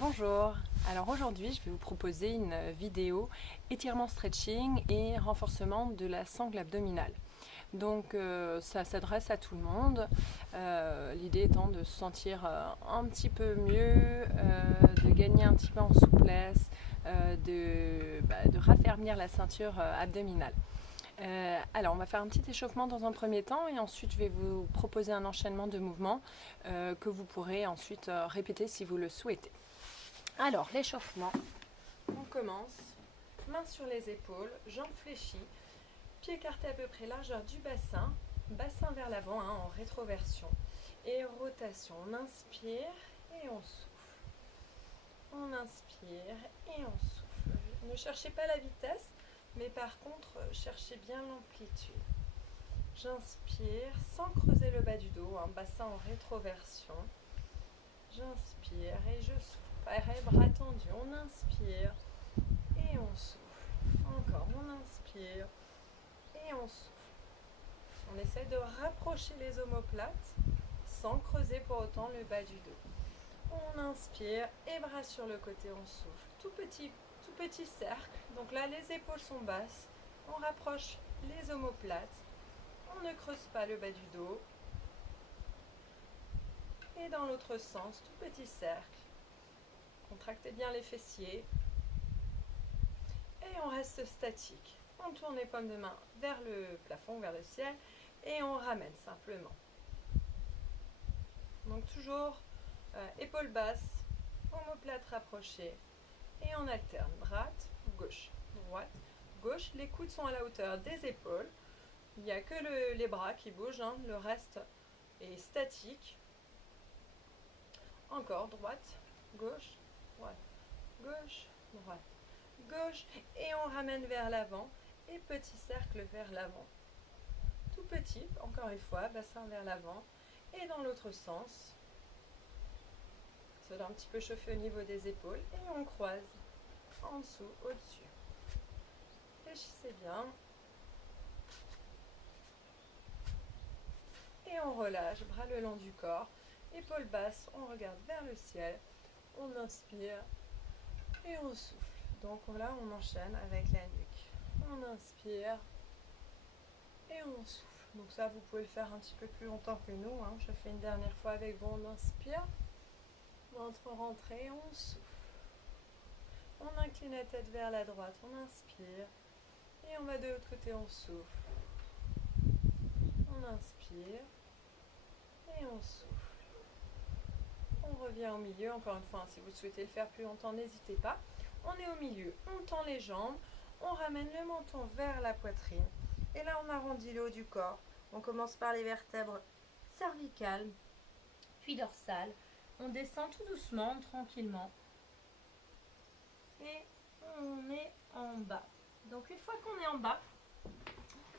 Bonjour, alors aujourd'hui je vais vous proposer une vidéo étirement stretching et renforcement de la sangle abdominale. Donc ça s'adresse à tout le monde, l'idée étant de se sentir un petit peu mieux, de gagner un petit peu en souplesse, de raffermir la ceinture abdominale. Alors on va faire un petit échauffement dans un premier temps et ensuite je vais vous proposer un enchaînement de mouvements que vous pourrez ensuite répéter si vous le souhaitez. Alors, l'échauffement, on commence, mains sur les épaules, jambes fléchies, pieds écartés à peu près largeur du bassin, bassin vers l'avant en rétroversion et rotation. On inspire et on souffle. On inspire et on souffle. Ne cherchez pas la vitesse, mais par contre, cherchez bien l'amplitude. J'inspire sans creuser le bas du dos, bassin en rétroversion. J'inspire et je souffle. Pareil, bras tendus, on inspire et on souffle. Encore, on inspire et on souffle. On essaie de rapprocher les omoplates sans creuser pour autant le bas du dos. On inspire et bras sur le côté, on souffle. Tout petit cercle. Donc là, les épaules sont basses. On rapproche les omoplates. On ne creuse pas le bas du dos. Et dans l'autre sens, tout petit cercle. Contractez bien les fessiers. Et on reste statique. On tourne les paumes de main vers le plafond, vers le ciel. Et on ramène simplement. Donc toujours épaules basses, omoplates rapprochées. Et on alterne. Droite, gauche, droite, gauche. Les coudes sont à la hauteur des épaules. Il n'y a que les bras qui bougent. Le reste est statique. Encore droite, gauche, droite, gauche, droite, gauche. Et on ramène vers l'avant. Et petit cercle vers l'avant. Tout petit, encore une fois, bassin vers l'avant. Et dans l'autre sens. Ça doit un petit peu chauffer au niveau des épaules. Et on croise en dessous, au-dessus. Réfléchissez bien. Et on relâche, bras le long du corps. Épaules basses, on regarde vers le ciel. On inspire et on souffle. Donc là, on enchaîne avec la nuque. On inspire et on souffle. Donc ça, vous pouvez le faire un petit peu plus longtemps que nous. Je fais une dernière fois avec vous. On inspire. Ventre rentré, on souffle. On incline la tête vers la droite. On inspire. Et on va de l'autre côté, on souffle. On inspire. Et on souffle. On revient au milieu. Encore une fois, si vous souhaitez le faire plus longtemps, n'hésitez pas. On est au milieu. On tend les jambes. On ramène le menton vers la poitrine. Et là, on arrondit le haut du corps. On commence par les vertèbres cervicales, puis dorsales. On descend tout doucement, tranquillement. Et on est en bas. Donc une fois qu'on est en bas,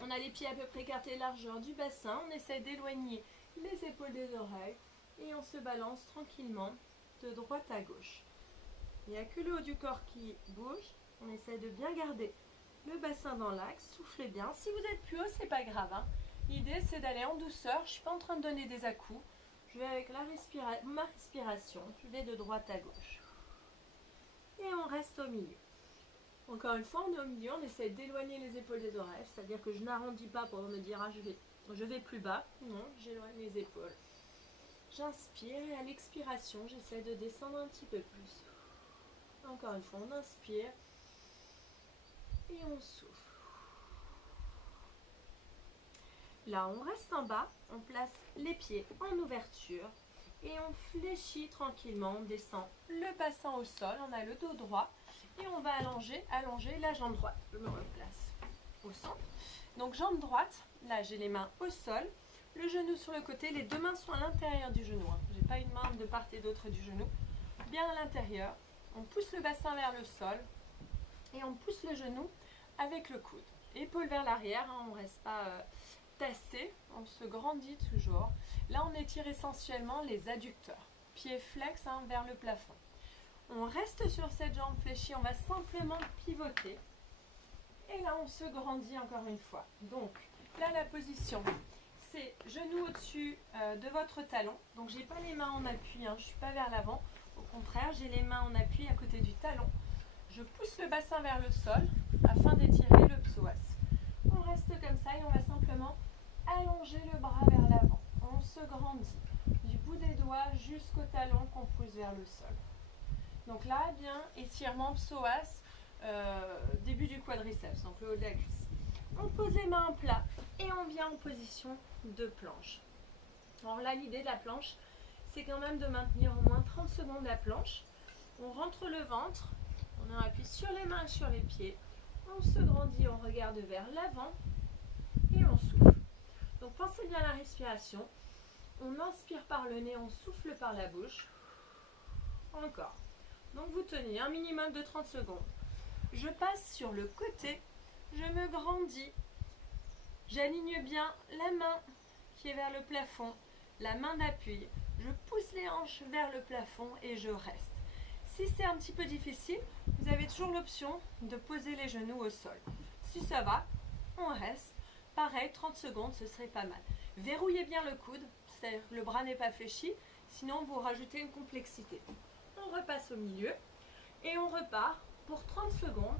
on a les pieds à peu près écartés largeur du bassin. On essaie d'éloigner les épaules des oreilles. Et on se balance tranquillement de droite à gauche. Il n'y a que le haut du corps qui bouge. On essaie de bien garder le bassin dans l'axe. Soufflez bien. Si vous êtes plus haut, c'est pas grave. L'idée, c'est d'aller en douceur. Je ne suis pas en train de donner des à-coups. Je vais avec ma respiration. Je vais de droite à gauche. Et on reste au milieu. Encore une fois, on est au milieu. On essaie d'éloigner les épaules des oreilles. C'est-à-dire que je n'arrondis pas pour me dire je vais plus bas. Non, j'éloigne les épaules. J'inspire et à l'expiration, j'essaie de descendre un petit peu plus. Encore une fois, on inspire et on souffle. Là, on reste en bas, on place les pieds en ouverture et on fléchit tranquillement, on descend le bassin au sol, on a le dos droit et on va allonger la jambe droite. Je me replace au centre. Donc jambe droite, là j'ai les mains au sol. Le genou sur le côté, les deux mains sont à l'intérieur du genou. Je n'ai pas une main de part et d'autre du genou. Bien à l'intérieur. On pousse le bassin vers le sol. Et on pousse le genou avec le coude. Épaule vers l'arrière, on ne reste pas tassé. On se grandit toujours. Là, on étire essentiellement les adducteurs. Pieds flex vers le plafond. On reste sur cette jambe fléchie. On va simplement pivoter. Et là, on se grandit encore une fois. Donc, là, la position... c'est genou au-dessus de votre talon. Donc, j'ai pas les mains en appui, je ne suis pas vers l'avant. Au contraire, j'ai les mains en appui à côté du talon. Je pousse le bassin vers le sol afin d'étirer le psoas. On reste comme ça et on va simplement allonger le bras vers l'avant. On se grandit du bout des doigts jusqu'au talon qu'on pousse vers le sol. Donc là, bien, étirement psoas, début du quadriceps, donc le haut de la cuisse. On pose les mains en plat et on vient en position de planche. Alors là, l'idée de la planche, c'est quand même de maintenir au moins 30 secondes la planche. On rentre le ventre, on appuie sur les mains et sur les pieds. On se grandit, on regarde vers l'avant et on souffle. Donc pensez bien à la respiration. On inspire par le nez, on souffle par la bouche. Encore. Donc vous tenez un minimum de 30 secondes. Je passe sur le côté, je me grandis. J'aligne bien la main qui est vers le plafond, la main d'appui. Je pousse les hanches vers le plafond et je reste. Si c'est un petit peu difficile, vous avez toujours l'option de poser les genoux au sol. Si ça va, on reste. Pareil, 30 secondes, ce serait pas mal. Verrouillez bien le coude, c'est-à-dire que le bras n'est pas fléchi, sinon vous rajoutez une complexité. On repasse au milieu et on repart pour 30 secondes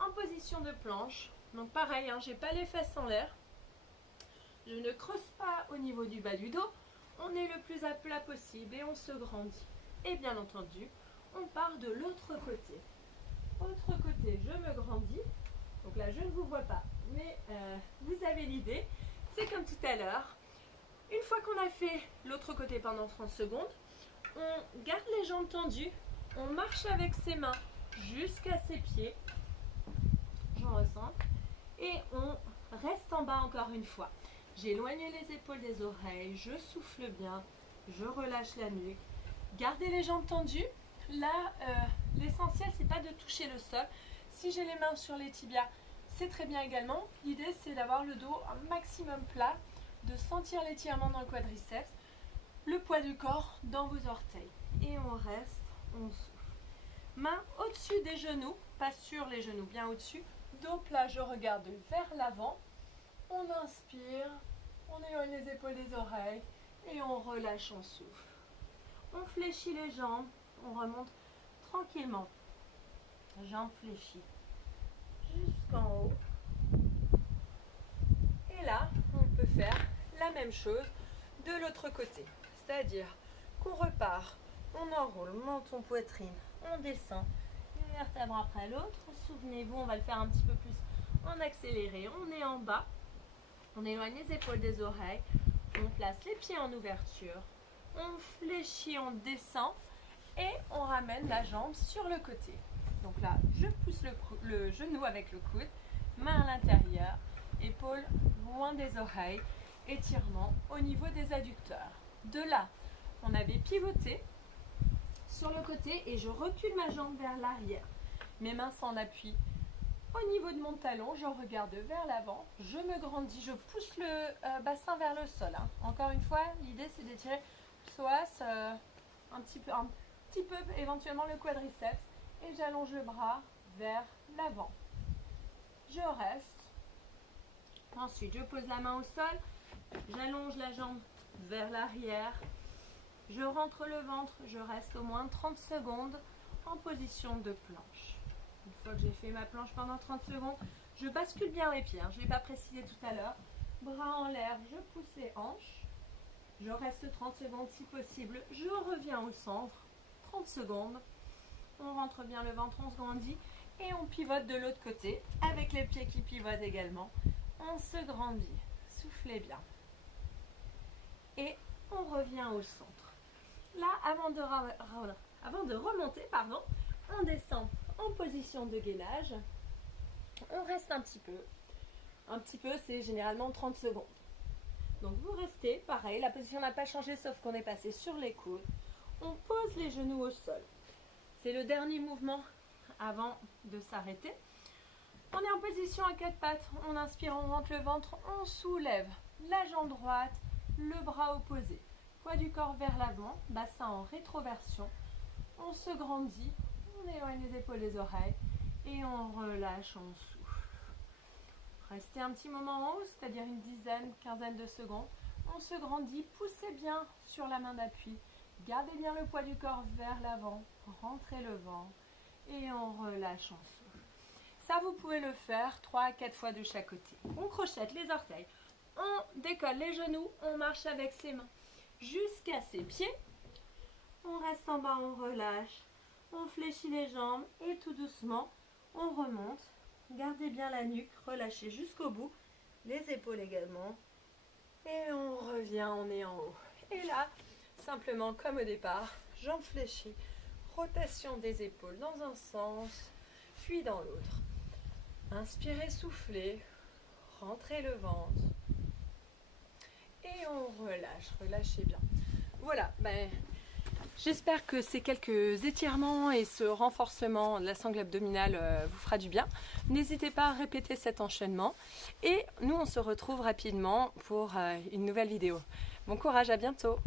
en position de planche. Donc pareil, je n'ai pas les fesses en l'air. Je ne creuse pas au niveau du bas du dos. On est le plus à plat possible et on se grandit. Et bien entendu, on part de l'autre côté. Autre côté, je me grandis. Donc là, je ne vous vois pas, mais vous avez l'idée. C'est comme tout à l'heure. Une fois qu'on a fait l'autre côté pendant 30 secondes, on garde les jambes tendues. On marche avec ses mains jusqu'à ses pieds. J'en ressens. Et on reste en bas encore une fois. J'éloigne les épaules des oreilles, je souffle bien, je relâche la nuque. Gardez les jambes tendues. Là, l'essentiel, c'est pas de toucher le sol. Si j'ai les mains sur les tibias, c'est très bien également. L'idée, c'est d'avoir le dos un maximum plat, de sentir l'étirement dans le quadriceps, le poids du corps dans vos orteils. Et on reste, on souffle. Main au-dessus des genoux, pas sur les genoux, bien au-dessus. Dos plat, je regarde vers l'avant. On inspire, on éloigne les épaules des oreilles et on relâche, on souffle. On fléchit les jambes, on remonte tranquillement. Jambes fléchies jusqu'en haut. Et là, on peut faire la même chose de l'autre côté. C'est-à-dire qu'on repart, on enroule menton, poitrine, on descend une vertèbre après l'autre. Souvenez-vous, on va le faire un petit peu plus en accéléré. On est en bas, on éloigne les épaules des oreilles, on place les pieds en ouverture, on fléchit, on descend et on ramène la jambe sur le côté. Donc là, je pousse le genou avec le coude, main à l'intérieur, épaules loin des oreilles, étirement au niveau des adducteurs. De là, on avait pivoté sur le côté et je recule ma jambe vers l'arrière. Mes mains sont en appui au niveau de mon talon, je regarde vers l'avant, je me grandis, je pousse le bassin vers le sol. Encore une fois, l'idée c'est d'étirer le psoas, un petit peu éventuellement le quadriceps et j'allonge le bras vers l'avant. Je reste. Ensuite, je pose la main au sol, j'allonge la jambe vers l'arrière, je rentre le ventre, je reste au moins 30 secondes en position de planche. Une fois que j'ai fait ma planche pendant 30 secondes, je bascule bien les pieds. Je ne l'ai pas précisé tout à l'heure. Bras en l'air, je pousse les hanches. Je reste 30 secondes si possible. Je reviens au centre. 30 secondes. On rentre bien le ventre, on se grandit. Et on pivote de l'autre côté avec les pieds qui pivotent également. On se grandit. Soufflez bien. Et on revient au centre. Là, avant de remonter, on descend en position de gainage. On reste un petit peu. Un petit peu, c'est généralement 30 secondes. Donc vous restez, pareil, la position n'a pas changé sauf qu'on est passé sur les coudes. On pose les genoux au sol. C'est le dernier mouvement avant de s'arrêter. On est en position à quatre pattes. On inspire, on rentre le ventre, on soulève la jambe droite, le bras opposé. Poids du corps vers l'avant, bassin en rétroversion. On se grandit, on éloigne les épaules des oreilles et on relâche, on souffle. Restez un petit moment en haut, c'est-à-dire une dizaine, quinzaine de secondes. On se grandit, poussez bien sur la main d'appui Gardez bien le poids du corps vers l'avant, rentrez le ventre et on relâche en souffle. Ça, vous pouvez le faire 3 à 4 fois de chaque côté. On crochette les orteils, on décolle les genoux, on marche avec ses mains jusqu'à ses pieds. On reste en bas, on relâche, on fléchit les jambes et tout doucement, on remonte. Gardez bien la nuque, relâchez jusqu'au bout, les épaules également. Et on revient, on est en haut. Et là, simplement comme au départ, jambes fléchies, rotation des épaules dans un sens, puis dans l'autre. Inspirez, soufflez, rentrez le ventre. Et on relâche, relâchez bien. Voilà, j'espère que ces quelques étirements et ce renforcement de la sangle abdominale vous fera du bien. N'hésitez pas à répéter cet enchaînement. Et nous, on se retrouve rapidement pour une nouvelle vidéo. Bon courage, à bientôt!